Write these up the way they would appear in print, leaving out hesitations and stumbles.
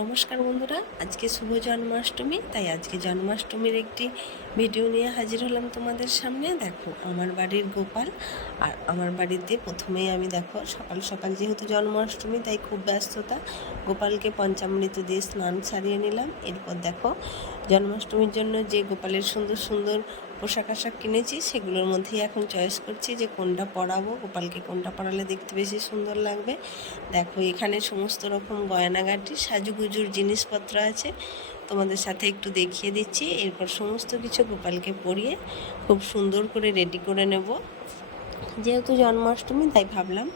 নমস্কার বন্ধুরা, আজকে শুভ জন্মাষ্টমী। তাই আজকে জন্মাষ্টমীর একটি ভিডিও নিয়ে হাজির হলাম তোমাদের সামনে। দেখো আমার বাড়ির গোপাল, আর আমার বাড়িতে প্রথমেই আমি দেখো সকাল সকাল যেহেতু জন্মাষ্টমী তাই খুব ব্যস্ততা, গোপালকে পঞ্চামৃত দিয়ে স্নান সারিয়ে নিলাম। এরপর দেখো জন্মাষ্টমীর জন্য যে গোপালের সুন্দর সুন্দর পোশাক আশাক কিনেছি সেগুলোর মধ্যেই এখন চয়েস করছি যে কোনটা পরাবো, গোপালকে কোনটা পরালে দেখতে বেশি সুন্দর লাগবে। দেখো এখানে সমস্ত রকম গয়নাগাটি সাজুগুজুর জিনিসপত্র আছে, তোমাদের সাথে একটু দেখিয়ে দিচ্ছি। এরপর সমস্ত কিছু গোপালকে পরিয়ে খুব সুন্দর করে রেডি করে নেব। যেহেতু জন্মাষ্টমী তাই ভাবলাম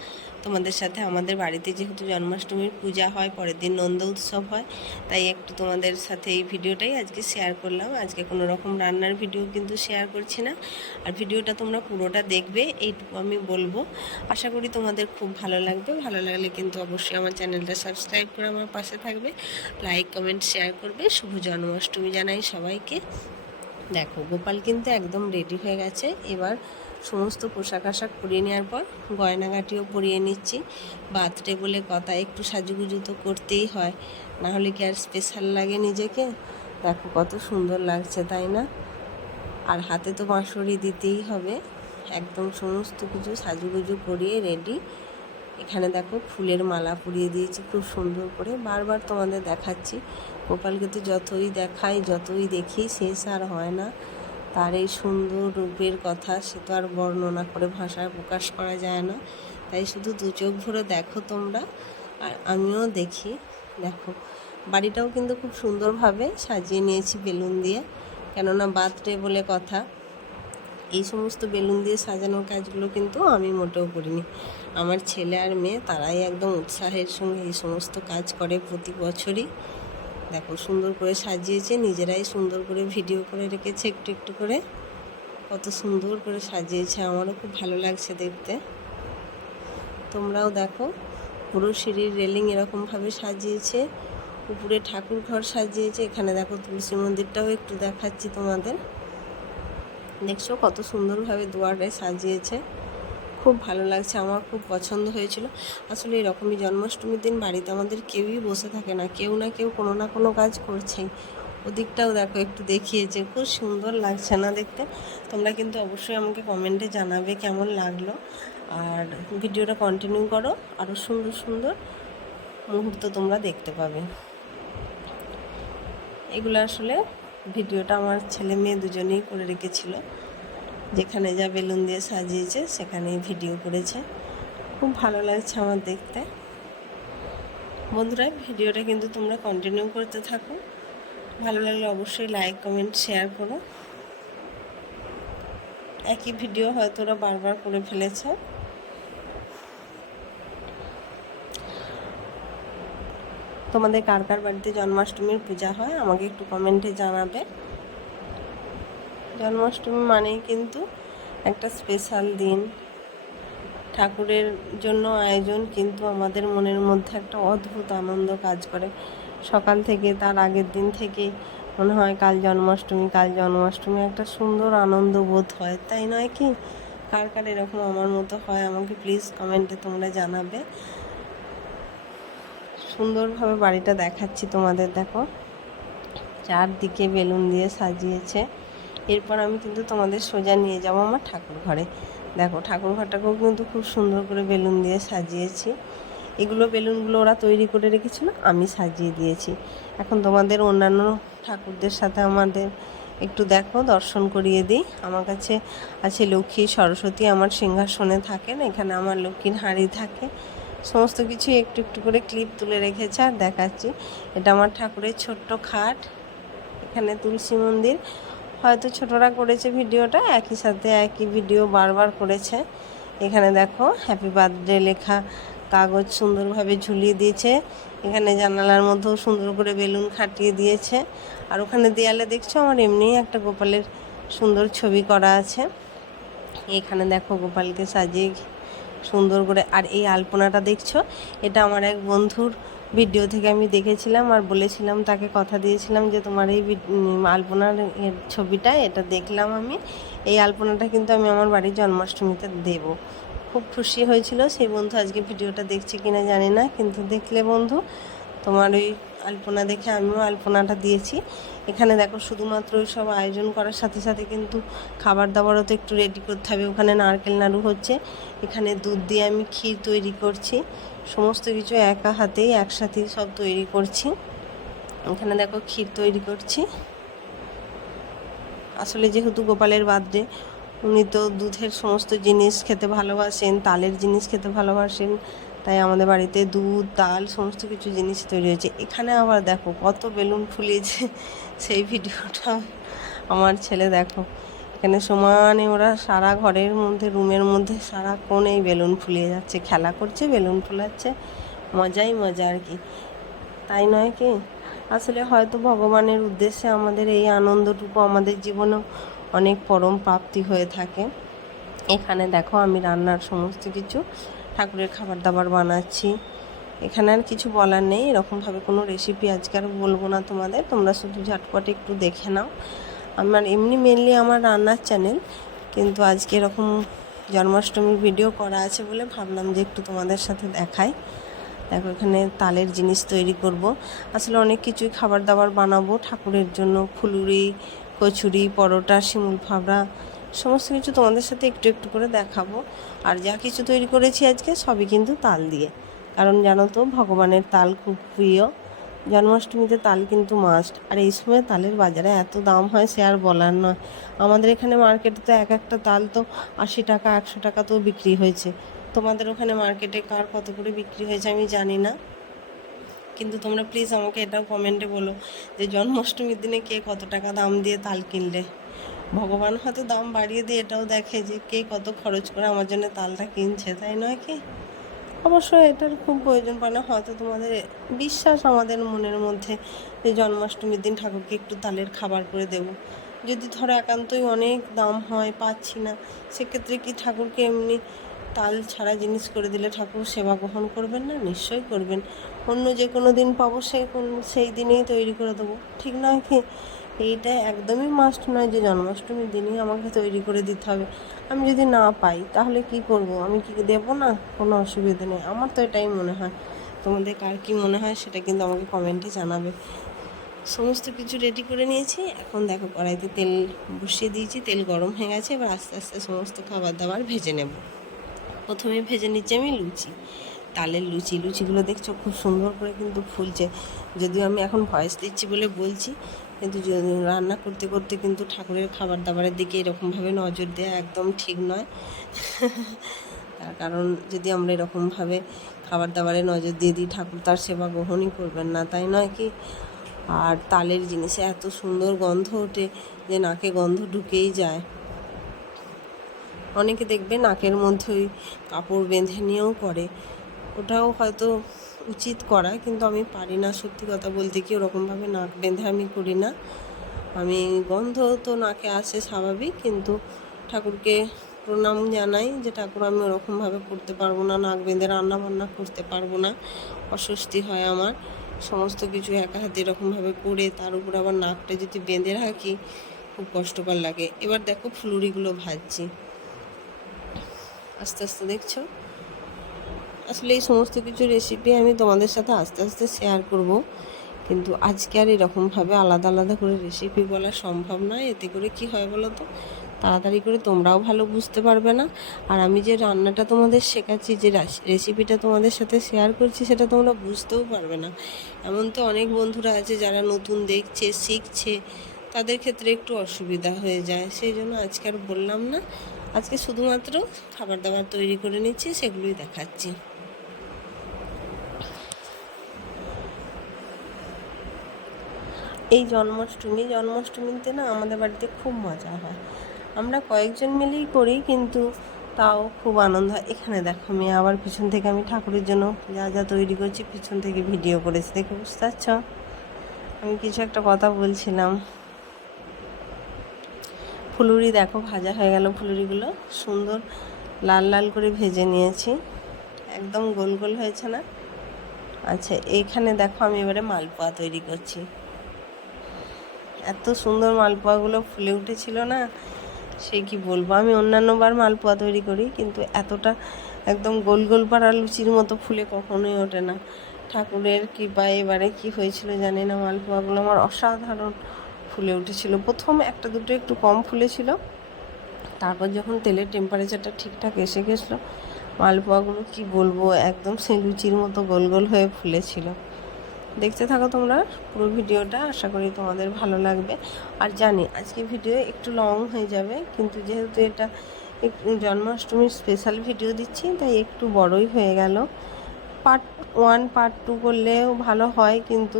তোমাদের সাথে, আমাদের বাড়িতে যেহেতু জন্মাষ্টমীর পূজা হয়, পরের দিন নন্দ উৎসব হয়, তাই একটু তোমাদের সাথে এই ভিডিওটাই আজকে শেয়ার করলাম। আজকে কোনো রকম রান্নার ভিডিও কিন্তু শেয়ার করছি না, আর ভিডিওটা তোমরা পুরোটা দেখবে এইটুকু আমি বলবো। আশা করি তোমাদের খুব ভালো লাগবে। ভালো লাগলে কিন্তু অবশ্যই আমার চ্যানেলটা সাবস্ক্রাইব করে আমার পাশে থাকবে, লাইক কমেন্ট শেয়ার করবে। শুভ জন্মাষ্টমী জানাই সবাইকে। দেখো গোপাল কিন্তু একদম রেডি হয়ে গেছে। এবার সমস্ত পোশাক আশাক পরিয়ে নেওয়ার পর গয়নাগাটিও পরিয়ে নিচ্ছি। বার্থডে বলে কথা, একটু সাজুগুজু তো করতেই হয়, না হলে কি আর স্পেশাল লাগে নিজেকে। দেখো কত সুন্দর লাগছে, তাই না? আর হাতে তো বাঁশরি দিতেই হবে। একদম সমস্ত কিছু সাজুগুজু করিয়ে রেডি। এখানে দেখো ফুলের মালা পরিয়ে দিয়েছি খুব সুন্দর করে। বারবার তোমাদের দেখাচ্ছি, গোপালকে তো যতই দেখাই যতই দেখি শেষ আর হয় না। তার এই সুন্দর রূপের কথা সে তো আর বর্ণনা করে ভাষায় প্রকাশ করা যায় না। তাই শুধু দু চোখ ভরে দেখো তোমরা, আর আমিও দেখি। দেখো বাড়িটাও কিন্তু খুব সুন্দরভাবে সাজিয়ে নিয়েছি বেলুন দিয়ে, কেননা বার্থডে বলে কথা। এই সমস্ত বেলুন দিয়ে সাজানোর কাজগুলো কিন্তু আমি মোটেও করিনি, আমার ছেলে আর মেয়ে তারাই একদম উৎসাহের সঙ্গে এই সমস্ত কাজ করে প্রতি বছরই। দেখো সুন্দর করে সাজিয়েছে, নিজেরাই সুন্দর করে ভিডিও করে রেখেছে একটু একটু করে। কত সুন্দর করে সাজিয়েছে, আমারও খুব ভালো লাগছে দেখতে। তোমরাও দেখো পুরো সিঁড়ির রেলিং এরকমভাবে সাজিয়েছে, উপরে ঠাকুর ঘর সাজিয়েছে। এখানে দেখো তুলসী মন্দিরটাও একটু দেখাচ্ছি তোমাদের। দেখছো কত সুন্দরভাবে দুয়ারে সাজিয়েছে, খুব ভালো লাগছে, আমার খুব পছন্দ হয়েছিল। আসলে এরকমই জন্মাষ্টমীর দিন বাড়িতে আমাদের কেউই বসে থাকে না, কেউ না কেউ কোনো না কোনো কাজ করছেই। ওদিকটাও দেখো একটু দেখিয়েছে, খুব সুন্দর লাগছে না দেখতে? তোমরা কিন্তু অবশ্যই আমাকে কমেন্টে জানাবে কেমন লাগলো, আর ভিডিওটা কন্টিনিউ করো, আরও সুন্দর সুন্দর মুহূর্ত তোমরা দেখতে পাবে। এগুলো আসলে ভিডিওটা আমার ছেলে মেয়ে দুজনেই করে রেখেছিল, যেখানে যা বেলুন দিয়ে সাজিয়েছে সেখানেই ভিডিও করেছে। খুব ভালো লাগছে আমার দেখতে। বন্ধুরা ভিডিওটা কিন্তু তোমরা কন্টিনিউ করতে থাকো, ভালো লাগলে অবশ্যই লাইক কমেন্ট শেয়ার করো। একই ভিডিও হয়তো ওরা বারবার করে ফেলেছে। তোমাদের কার কার বাড়িতে জন্মাষ্টমীর পূজা হয় আমাকে একটু কমেন্টে জানাবে। জন্মাষ্টমী মানেই কিন্তু একটা স্পেশাল দিন, ঠাকুরের জন্য আয়োজন, কিন্তু আমাদের মনের মধ্যে একটা অদ্ভুত আনন্দ কাজ করে। সকাল থেকে তার আগের দিন থেকে মনে হয় কাল জন্মাষ্টমী, কাল জন্মাষ্টমী, একটা সুন্দর আনন্দ বোধ হয়, তাই নয় কি? কার কার এরকম আমার মতো হয় আমাকে প্লিজ কমেন্টে তোমরা জানাবে। সুন্দরভাবে বাড়িটা দেখাচ্ছি তোমাদের। দেখো চারদিকে বেলুন দিয়ে সাজিয়েছে। এরপর আমি কিন্তু তোমাদের সোজা নিয়ে যাব আমার ঠাকুর ঘরে। দেখো ঠাকুর ঘরটাকেও কিন্তু খুব সুন্দর করে বেলুন দিয়ে সাজিয়েছি। এগুলো বেলুনগুলো ওরা তৈরি করে রেখেছিল, আমি সাজিয়ে দিয়েছি। এখন তোমাদের অন্যান্য ঠাকুরদের সাথে আমাদের একটু দেখো দর্শন করিয়ে দিই। আমার কাছে আছে লক্ষ্মী সরস্বতী, আমার সিংহাসনে থাকেন, এখানে আমার লক্ষ্মীর হাঁড়ি থাকে, সমস্ত কিছু একটু একটু করে ক্লিপ তুলে রেখেছে আর দেখাচ্ছি। এটা আমার ঠাকুরের ছোট্ট খাট, এখানে তুলসী মন্দির। হয়তো ছোটরা করেছে ভিডিওটা, একই সাথে একই ভিডিও বারবার করেছে। এখানে দেখো হ্যাপি বার্থডে লেখা কাগজ সুন্দরভাবে ঝুলিয়ে দিয়েছে। এখানে জানালার মধ্যেও সুন্দর করে বেলুন খাটিয়ে দিয়েছে। আর ওখানে দেয়ালে দেখছো আমার এমনি একটা গোপালের সুন্দর ছবি করা আছে। এখানে দেখো গোপালকে সাজিয়ে সুন্দর করে। আর এই আলপনাটা দেখছো, এটা আমার এক বন্ধুর ভিডিও থেকে আমি দেখেছিলাম, আর বলেছিলাম, তাকে কথা দিয়েছিলাম যে তোমার এই আলপনার ছবিটা এটা দেখলাম আমি, এই আলপনাটা কিন্তু আমি আমার বাড়ির জন্মাষ্টমীতে দেব। খুব খুশি হয়েছিল সেই বন্ধু। আজকে ভিডিওটা দেখছে কিনা জানি না, কিন্তু দেখলে বন্ধু তোমার ওই আলপনা দেখে আমিও আলপনাটা দিয়েছি। এখানে দেখো শুধুমাত্র ওই সব আয়োজন করার সাথে সাথে কিন্তু খাবার দাবারও তো একটু রেডি করতে হবে। ওখানে নারকেল নাড়ু হচ্ছে, এখানে দুধ দিয়ে আমি ক্ষীর তৈরি করছি। সমস্ত কিছু একা হাতেই একসাথেই সব তৈরি করছি। এখানে দেখো ক্ষীর তৈরি করছি। আসলে যেহেতু গোপালের বার্থডে, উনি তো দুধের সমস্ত জিনিস খেতে ভালোবাসেন, তালের জিনিস খেতে ভালোবাসেন, তাই আমাদের বাড়িতে দুধ তাল সমস্ত কিছু জিনিস তৈরি হয়েছে। এখানে আবার দেখো কত বেলুন ফুলিয়েছে, সেই ভিডিওটা আমার ছেলে দেখো এখানে সমানে ওরা সারা ঘরের মধ্যে রুমের মধ্যে সারাক্ষণ এই বেলুন ফুলিয়ে যাচ্ছে, খেলা করছে, বেলুন ফুলাচ্ছে, মজাই মজা আর কি, তাই নয় কি? আসলে হয়তো ভগবানের উদ্দেশ্যে আমাদের এই আনন্দটুকু আমাদের জীবনেও অনেক পরম প্রাপ্তি হয়ে থাকে। এখানে দেখো আমি রান্নার সমস্ত কিছু ঠাকুরের খাবার দাবার বানাচ্ছি। এখানে আর কিছু বলার নেই, এরকমভাবে কোনো রেসিপি আজকে আর বলবো না তোমাদের, তোমরা শুধু ঝটপট একটু দেখে নাও। আমার এমনি মেনলি আমার রান্নার চ্যানেল, কিন্তু আজকে এরকম জন্মাষ্টমীর ভিডিও করা আছে বলে ভাবলাম যে একটু তোমাদের সাথে দেখাই। দেখো এখানে তালের জিনিস তৈরি করব। আসলে অনেক কিছুই খাবার দাবার বানাবো ঠাকুরের জন্য, ফুলুরি, কচুরি, পরোটা, শিমুল ফাবড়া, সমস্ত কিছু তোমাদের সাথে একটু একটু করে দেখাবো। আর যা কিছু তৈরি করেছি আজকে সবই কিন্তু তাল দিয়ে, কারণ জানো তো ভগবানের তাল খুব প্রিয়। জন্মাষ্টমীতে তাল কিন্তু মাস্ট। আর এই সময় তালের বাজারে এত দাম হয় সে আর বলার নয়। আমাদের এখানে মার্কেটে তো এক একটা তাল তো 80 টাকা 100 টাকা তো বিক্রি হয়েছে। তোমাদের ওখানে মার্কেটে কার কত করে বিক্রি হয়েছে আমি জানি না, কিন্তু তোমরা প্লিজ আমাকে এটাও কমেন্টে বলো যে জন্মাষ্টমীর দিনে কে কত টাকা দাম দিয়ে তাল কিনলে। ভগবান হয়তো দাম বাড়িয়ে দিয়ে এটাও দেখে যে কে কত খরচ করে আমার জন্য তালটা কিনছে, তাই নয় কি? অবশ্যই এটার খুব প্রয়োজন পড়ে না, হয়তো তোমাদের বিশ্বাস আমাদের মনের মধ্যে যে জন্মাষ্টমীর দিন ঠাকুরকে একটু তালের খাবার করে দেব। যদি ধরো একান্তই অনেক দাম হয়, পাচ্ছি না, সেক্ষেত্রে কি ঠাকুরকে এমনি তাল ছাড়া জিনিস করে দিলে ঠাকুর সেবা গ্রহণ করবেন না? নিশ্চয়ই করবেন। অন্য যে কোনো দিন পাবো সেই দিনেই তৈরি করে দেবো, ঠিক নয় কি? এইটা একদমই মাস্ট নয় যে জন্মাষ্টমীর দিনই আমাকে তৈরি করে দিতে হবে। আমি যদি না পাই তাহলে কি করব? আমি কি দেবো না? কোনো অসুবিধা নেই, আমার তো এটাই মনে হয়। তোমাদের কার কী মনে হয় সেটা কিন্তু আমাকে কমেন্টে জানাবে। সমস্ত কিছু রেডি করে নিয়েছি। এখন দেখো কড়াইতে তেল বসিয়ে দিয়েছি, তেল গরম হয়ে গেছে। এবার আস্তে আস্তে সমস্ত খাবার দাবার ভেজে নেব। প্রথমে ভেজে নিচ্ছি আমি লুচি, তালের লুচি। লুচিগুলো দেখছো খুব সুন্দর করে কিন্তু ফুলছে। যদিও আমি এখন ভয়েস দিচ্ছি বলে বলছি, কিন্তু রান্না করতে করতে কিন্তু ঠাকুরের খাবার দাবারের দিকে এরকমভাবে নজর দেওয়া একদম ঠিক নয়। তার কারণ যদি আমরা এরকমভাবে খাবার দাবারে নজর দিয়ে দিই, ঠাকুর তার সেবা গ্রহণই করবেন না, তাই নয় কি? আর তালের জিনিসে এত সুন্দর গন্ধ ওঠে যে নাকে গন্ধ ঢুকেই যায়। অনেকে দেখবে নাকের মধ্যে ওই কাপড় বেঁধে নিয়েও করে, ওটাও হয়তো উচিত করা, কিন্তু আমি পারি না। সত্যি কথা বলতে কি ওরকমভাবে নাক বেঁধে আমি করি না। আমি গন্ধ তো নাকে আসে স্বাভাবিক, কিন্তু ঠাকুরকে প্রণাম জানাই যে ঠাকুর আমি ওরকমভাবে করতে পারবো না, নাক বেঁধে রান্না বান্না করতে পারবো না, অস্বস্তি হয় আমার। সমস্ত কিছু একা হাতে এরকমভাবে করে তার উপর আবার নাকটা যদি বেঁধে রাখি খুব কষ্টকর লাগে। এবার দেখো ফুলুরিগুলো ভাজছি আস্তে আস্তে, দেখছো? আসলে এই সমস্ত কিছু রেসিপি আমি তোমাদের সাথে আস্তে আস্তে শেয়ার করব, কিন্তু আজকে আর এরকমভাবে আলাদা আলাদা করে রেসিপি বলা সম্ভব নয়। এতে করে কি হয় বলো তো, তাড়াতাড়ি করে তোমরাও ভালো বুঝতে পারবে না, আর আমি যে রান্নাটা তোমাদের শেখাচ্ছি, যে রেসিপিটা তোমাদের সাথে শেয়ার করছি, সেটা তোমরা বুঝতেও পারবে না। এমন তো অনেক বন্ধুরা আছে যারা নতুন দেখছে, শিখছে, তাদের ক্ষেত্রে একটু অসুবিধা হয়ে যায়। সেই জন্য আজকে আর বললাম না, আজকে শুধুমাত্র খাবার দাবার তৈরি করে নিচ্ছি, সেগুলোই দেখাচ্ছি। এই জন্মাষ্টমীতে না আমাদের বাড়িতে খুব মজা হয়। আমরা কয়েকজন মিলেই করি, কিন্তু তাও খুব আনন্দ হয়। এখানে দেখো আমি আবার পিছন থেকে আমি ঠাকুরের জন্য যা যা তৈরি করছি পিছন থেকে ভিডিও করেছি, দেখে বুঝতে পারছ আমি কিছু একটা কথা বলছিলাম। ফুলুরি দেখো ভাজা হয়ে গেল, ফুলুরিগুলো সুন্দর লাল লাল করে ভেজে নিয়েছি, একদম গোল গোল হয়েছে না? আচ্ছা, এইখানে দেখো আমি এবারে মালপোয়া তৈরি করছি। এত সুন্দর মালপোয়াগুলো ফুলে উঠেছিল না, সে কি বলবো। আমি অন্যান্যবার মালপোয়া তৈরি করি, কিন্তু এতটা একদম গোল গোল পাড়া লুচির মতো ফুলে কখনোই ওঠে না। ঠাকুরের কৃপায় এবারে কি হয়েছিল জানি না, মালপোয়াগুলো আমার অসাধারণ ফুলে উঠেছিল। প্রথম একটা দুটো একটু কম ফুলেছিল, তারপর যখন তেলের টেম্পারেচারটা ঠিকঠাক এসে গেছিলো, মালপোয়াগুলো কি বলবো, একদম সেই লুচির মতো গোল গোল হয়ে ফুলেছিল। দেখতে থাকো তোমরা পুরো ভিডিওটা, আশা করি তোমাদের ভালো লাগবে। আর জানি আজকে ভিডিও একটু লং হয়ে যাবে, কিন্তু যেহেতু এটা জন্মাষ্টমীর স্পেশাল ভিডিও দিচ্ছি তাই একটু বড়ই হয়ে গেল। পার্ট 1 পার্ট 2 করলেও ভালো হয়, কিন্তু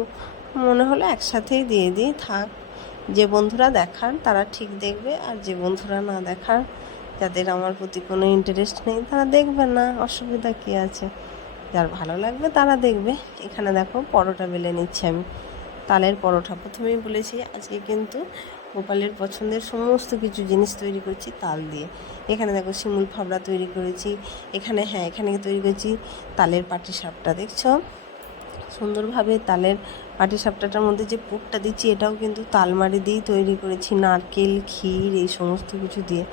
মনে হলো একসাথেই দিয়ে দিই, থাক। যে বন্ধুরা দেখার তারা ঠিক দেখবে, আর যে বন্ধুরা না দেখার, যাদের আমার প্রতি কোনো ইন্টারেস্ট নেই, তারা দেখবে না, অসুবিধা কী আছে। যার ভালো লাগবে তারা দেখবে। এখানে দেখো পরোটা বেলে নিচ্ছি আমি, তালের পরোটা। প্রথমেই বলেছি আজকে কিন্তু গোপালের পছন্দের সমস্ত কিছু জিনিস তৈরি করছি তাল দিয়ে। এখানে দেখো শিমুল ফাবড়া তৈরি করেছি, এখানে তৈরি করেছি তালের পাটিসাপটা। দেখছো সুন্দরভাবে তালের পাটিসাপটাটার মধ্যে যে পুরটা দিচ্ছি, এটাও কিন্তু তালমারি দিয়েই তৈরি করেছি, নারকেল, ক্ষীর, এই সমস্ত কিছু দিয়ে।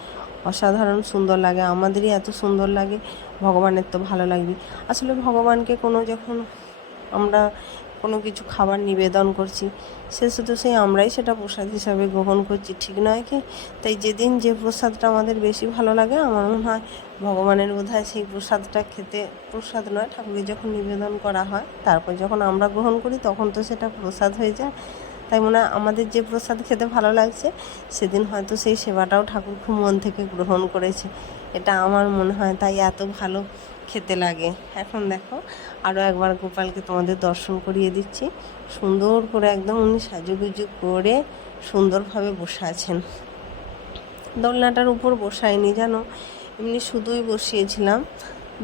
অসাধারণ সুন্দর লাগে, আমাদেরই এত সুন্দর লাগে, ভগবানের তো ভালো লাগবে। আসলে ভগবানকে যখন আমরা কোনো কিছু খাবার নিবেদন করছি, শেষে তো সেই আমরাই সেটা প্রসাদ হিসাবে গ্রহণ করছি, ঠিক নয় কি? তাই যেদিন যে প্রসাদটা আমাদের বেশি ভালো লাগে, আমার মনে হয় ভগবানের বোধহয় সেই প্রসাদটা খেতে, প্রসাদ নয়, ঠাকুরকে যখন নিবেদন করা হয় তারপর যখন আমরা গ্রহণ করি তখন তো সেটা প্রসাদ হয়ে যায়। তাই মনে হয় আমাদের যে প্রসাদ খেতে ভালো লাগছে, সেদিন হয়তো সেই সেবাটাও ঠাকুর খুব মন থেকে গ্রহণ করেছে, এটা আমার মনে হয়, তাই এত ভালো খেতে লাগে। এখন দেখো আরও একবার গোপালকে তোমাদের দর্শন করিয়ে দিচ্ছি। সুন্দর করে একদম উনি সাজুগুজু করে সুন্দরভাবে বসে আছেন। দোলনাটার উপর বসাইনি জানো, এমনি শুধুই বসিয়েছিলাম,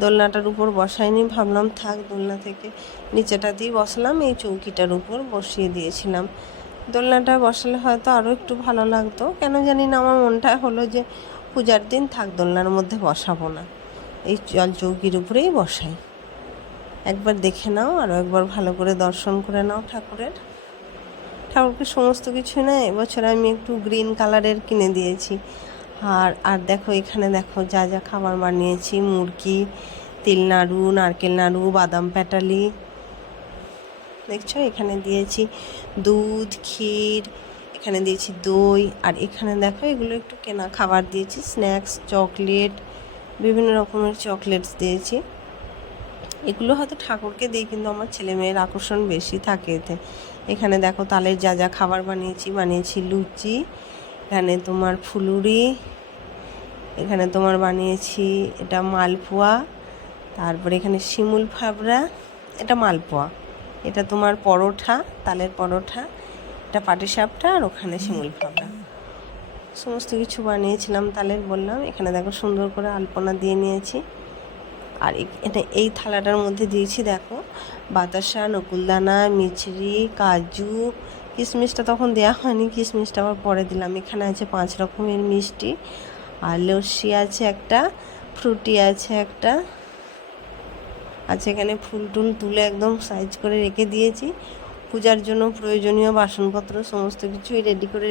দোলনাটার উপর বসাইনি। ভাবলাম থাক, দোলনা থেকে নিচেটা দিয়ে বসালাম, এই চৌকিটার উপর বসিয়ে দিয়েছিলাম। দোলনাটা বসালে হয়তো আরও একটু ভালো লাগতো, কেন জানি না আমার মনটা হলো যে পূজার দিন থাক, দোলনার মধ্যে বসাবো না, এই চৌকির উপরেই বসাই। একবার দেখে নাও, আরও একবার ভালো করে দর্শন করে নাও ঠাকুরকে সমস্ত কিছু না। এবছর আমি একটু গ্রিন কালারের কিনে দিয়েছি। আর দেখো এখানে দেখো যা যা খাবার বানিয়েছি, মুরগি, তিল নাড়ু, নারকেল নাড়ু, বাদাম প্যাটালি, দেখছো এখানে দিয়েছি দুধ, ক্ষীর, এখানে দিয়েছি দই, আর এখানে দেখো এগুলো একটু কেনা খাবার দিয়েছি, স্ন্যাক্স, চকলেট, বিভিন্ন রকমের চকলেটস দিয়েছি। এগুলো হয়তো ঠাকুরকে দিই, কিন্তু আমার ছেলে মেয়ের আকর্ষণ বেশি থাকে এতে। এখানে দেখো তালের যা যা খাবার বানিয়েছি লুচি, এখানে তোমার ফুলুরি, এখানে তোমার বানিয়েছি এটা মালপোয়া, তারপরে এখানে শিমুল ফাবড়া, এটা মালপোয়া, এটা তোমার পরোটা, তালের পরোটা, এটা পাটিসাপটা, আর ওখানে শিমুল ফাবড়া, সমস্ত কিছু বানিয়েছিলাম তালের, বললাম। এখানে দেখো সুন্দর করে আলপনা দিয়ে নিয়েছি। আর এটা এই থালাটার মধ্যে দিয়েছি দেখো বাতাসা, নকুলদানা, মিছরি, কাজু, কিশমিশটা তখন দেওয়া হয়নি, কিশমিশটা আবার পরে দিলাম। এখানে আছে 5 রকমের মিষ্টি, আর লস্যি আছে একটা, ফ্রুটি আছে একটা, এখানে ফুল টুল তুলে একদম সাইজ করে রেখে দিয়েছি। পূজার জন্য প্রয়োজনীয় বাসনপত্র সমস্ত কিছুই রেডি করে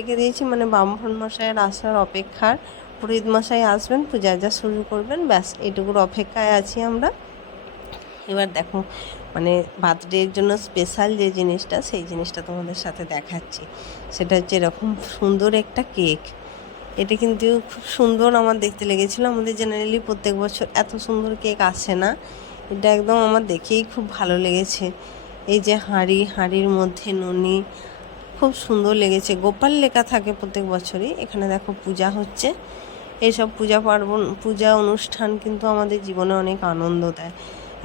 রেখে দিয়েছি। মানে ব্রাহ্মণ মশাইয়ের আসার অপেক্ষার, পুরোহিত মশাই আসবেন, পূজা যা শুরু করবেন, ব্যাস এইটুকুর অপেক্ষায় আছি আমরা। এবার দেখো মানে বার্থডের জন্য স্পেশাল যে জিনিসটা, সেই জিনিসটা তোমাদের সাথে দেখাচ্ছি। সেটা হচ্ছে এরকম সুন্দর একটা কেক। এটা কিন্তু খুব সুন্দর আমার দেখতে লেগেছিলো। আমাদের জেনারেলি প্রত্যেক বছর এত সুন্দর কেক আসে না, এটা একদম আমার দেখেই খুব ভালো লেগেছে। এই যে হাঁড়ির মধ্যে ননি, খুব সুন্দর লেগেছে। গোপাল লেখা থাকে প্রত্যেক বছরই। এখানে দেখো পূজা হচ্ছে। এইসব পূজা অনুষ্ঠান কিন্তু আমাদের জীবনে অনেক আনন্দ দেয়।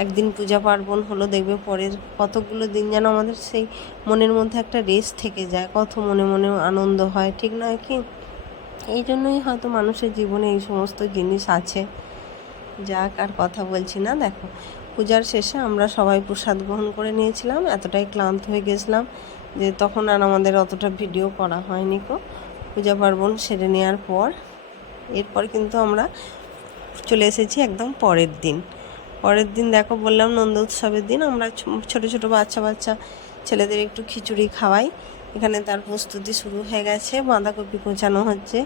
একদিন পূজা পার্বণ হলো, দেখবে পরের কতগুলো দিন যেন আমাদের সেই মনের মধ্যে একটা রেস থেকে যায়, কত মনে মনে আনন্দ হয়, ঠিক নয় কি? এই জন্যই হয়তো মানুষের জীবনে এই সমস্ত জিনিস আছে। যাক, আর কথা বলছি না। দেখো পূজার শেষে আমরা সবাই প্রসাদ গ্রহণ করে নিয়েছিলাম, এতটাই ক্লান্ত হয়ে গেছিলাম যে তখন আর আমাদের অতটা ভিডিও করা হয়নি। পূজা পার্বণ সেরে নেওয়ার পর এরপর কিন্তু আমরা চলে এসেছি একদম পরের দিন। দেখো বললাম নন্দ উৎসবের দিন আমরা ছোট ছোট বাচ্চা ছেলেদের একটু খিচুড়ি খাওয়াই। এখানে তার প্রস্তুতি শুরু হয়ে গেছে, বাঁধাকপি কোচানো হচ্ছে।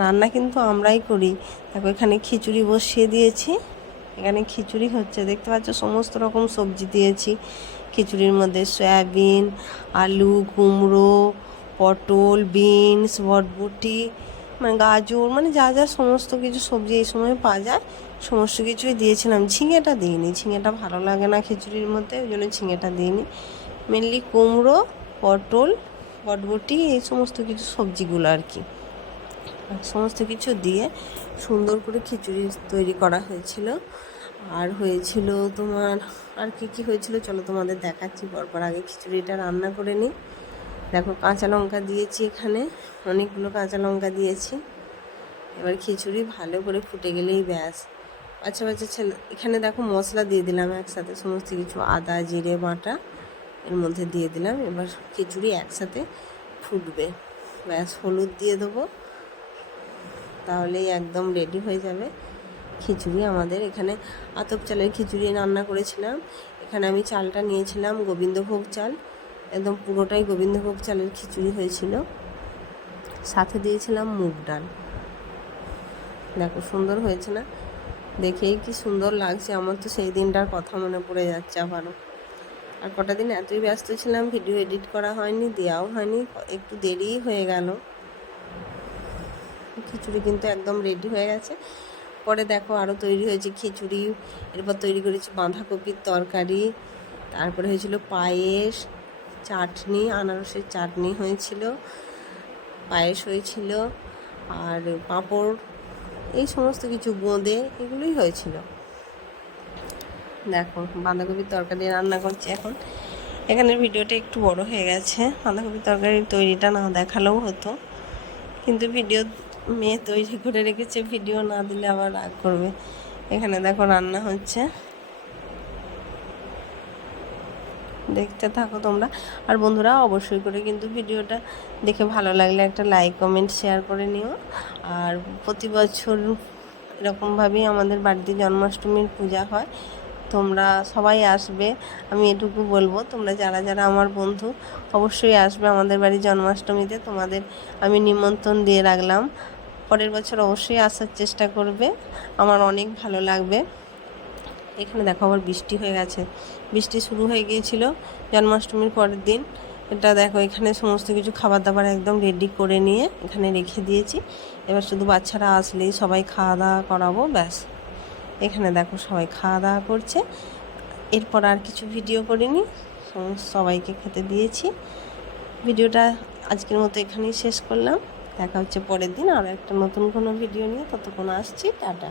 রান্না কিন্তু আমরাই করি। দেখো এখানে খিচুড়ি বসিয়ে দিয়েছি, এখানে খিচুড়ি হচ্ছে, দেখতে পাচ্ছ সমস্ত রকম সবজি দিয়েছি খিচুড়ির মধ্যে। সয়াবিন, আলু, কুমড়ো, পটল, বিনস, বরবটি, মানে গাজর, মানে যা যা সমস্ত কিছু সবজি এই সময় পাওয়া যায় সমস্ত কিছুই দিয়েছিলাম। ঝিঙেটা দিইনি, ঝিঙেটা ভালো লাগে না খিচুড়ির মধ্যে, ওই জন্য ঝিঙেটা দিইনি। মেনলি কুমড়ো, পটল, বরবটি, এই সমস্ত কিছু সবজিগুলো আর কি, সমস্ত কিছু দিয়ে সুন্দর করে খিচুড়ি তৈরি করা হয়েছিল। আর হয়েছিল তোমার, আর কি কি হয়েছিল চলো তোমাদের দেখাচ্ছি পরপর। আগে খিচুড়িটা রান্না করে নিই। দেখো কাঁচা লঙ্কা দিয়েছি, এখানে অনেকগুলো কাঁচা লঙ্কা দিয়েছি। এবার খিচুড়ি ভালো করে ফুটে গেলেই ব্যাস। আচ্ছা বাচ্চা ছেলে, এখানে দেখো মশলা দিয়ে দিলাম একসাথে সমস্ত কিছু, আদা জিরে বাটা এর মধ্যে দিয়ে দিলাম। এবার খিচুড়ি একসাথে ফুটবে, ব্যাস হলুদ দিয়ে দেবো, তাহলেই একদম রেডি হয়ে যাবে খিচুড়ি আমাদের। এখানে আতপ চালের খিচুড়ি রান্না করেছিলাম। এখানে আমি চালটা নিয়েছিলাম গোবিন্দভোগ চাল, একদম পুরোটাই গোবিন্দভোগ চালের খিচুড়ি হয়েছিল। সাথে দিয়েছিলাম মুগ ডাল। দেখো সুন্দর হয়েছে না, দেখেই কি সুন্দর লাগছে। আমার তো সেই দিনটার কথা মনে পড়ে যাচ্ছে আবারও। আর কটা দিন এতই ব্যস্ত ছিলাম, ভিডিও এডিট করা হয়নি, দেওয়াও হয়নি, একটু দেরিই হয়ে গেল। খিচুড়ি কিন্তু একদম রেডি হয়ে গেছে। পরে দেখো আরও তৈরি হয়েছে খিচুড়ি, এরপর তৈরি করেছি বাঁধাকপির তরকারি, তারপরে হয়েছিল পায়েস, চাটনি, আনারসের চাটনি হয়েছিল, পায়েস হয়েছিল, আর পাঁপড়, এই সমস্ত কিছু বোঁদে, এগুলোই হয়েছিল। দেখো বাঁধাকপির তরকারি রান্না করছি এখন। এখানের ভিডিওটা একটু বড় হয়ে গেছে, বাঁধাকপির তরকারির তৈরিটা না দেখালেও হতো, কিন্তু ভিডিও মেয়ে তৈরি করে রেখেছে, ভিডিও না দিলে আবার রাগ করবে। এখানে দেখো রান্না হচ্ছে, দেখতে থাকো তোমরা। আর বন্ধুরা অবশ্যই করে কিন্তু ভিডিওটা দেখে ভালো লাগলে একটা লাইক কমেন্ট শেয়ার করে নিও। আর প্রতি বছর এরকমভাবেই আমাদের বাড়িতে জন্মাষ্টমীর পূজা হয়, তোমরা সবাই আসবে। আমি এটুকু বলবো, তোমরা যারা যারা আমার বন্ধু অবশ্যই আসবে আমাদের বাড়ি জন্মাষ্টমীতে, তোমাদের আমি নিমন্ত্রণ দিয়ে রাখলাম। পরের বছর অবশ্যই আসার চেষ্টা করবে, আমার অনেক ভালো লাগবে। এখানে দেখো আবার বৃষ্টি হয়ে গেছে, বৃষ্টি শুরু হয়ে গিয়েছিল জন্মাষ্টমীর পরের দিন। এটা দেখো এখানে সমস্ত কিছু খাবার দাবার একদম রেডি করে নিয়ে এখানে রেখে দিয়েছি। এবার শুধু বাচ্চারা আসলেই সবাই খাওয়া দাওয়া করাবো, ব্যাস। এখানে দেখো সবাই খাওয়া দাওয়া করছে। এরপর আর কিছু ভিডিও করিনি, সবাইকে খেতে দিয়েছি। ভিডিওটা আজকের মতো এখানেই শেষ করলাম। দেখা হচ্ছে পরের দিন আরও একটা নতুন কোনো ভিডিও নিয়ে, ততক্ষণ আসছি, টাটা।